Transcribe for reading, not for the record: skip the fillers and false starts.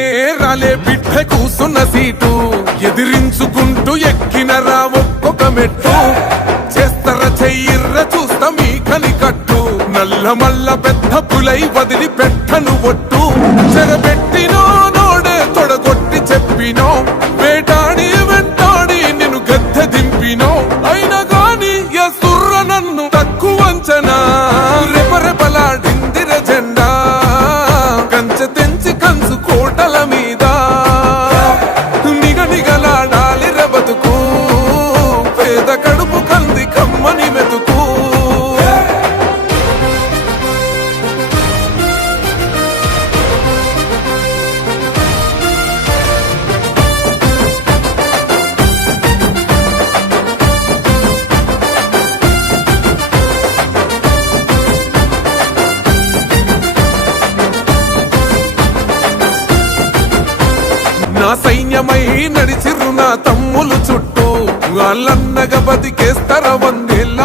రానే రాలే బిడ్డ కూసున్న సీటు ఎదిరించుకుంటూ ఎక్కినరా ఒక్కొక్క మెట్టు చేస్తర చెయ్యిర్ర చూస్తా మీ కనికట్టు నల్ల మల్ల పెద్ద పులై వదిలి పెట్టను ఒట్టు చెరబెట్టినో నోడే తొడగొట్టి చెప్పినో వేటాడి వెంటాడి నిన్ను గద్దె దింపినో అయినా గాని ఎసుర్ర నన్ను తక్కువ అంచనా రెపరెపలాడిందిర జెండా కంచె తెంచి కంచు కోటల మీద నిగనిగలాడాలి బతుకు పేద కడుపు కంది కమ్మని మెతుకు నా సైన్యమై నడిచిర్రు నా తమ్ములు చుట్టూ వాళ్ళన్నగా బతికేస్తర వందేళ్ళ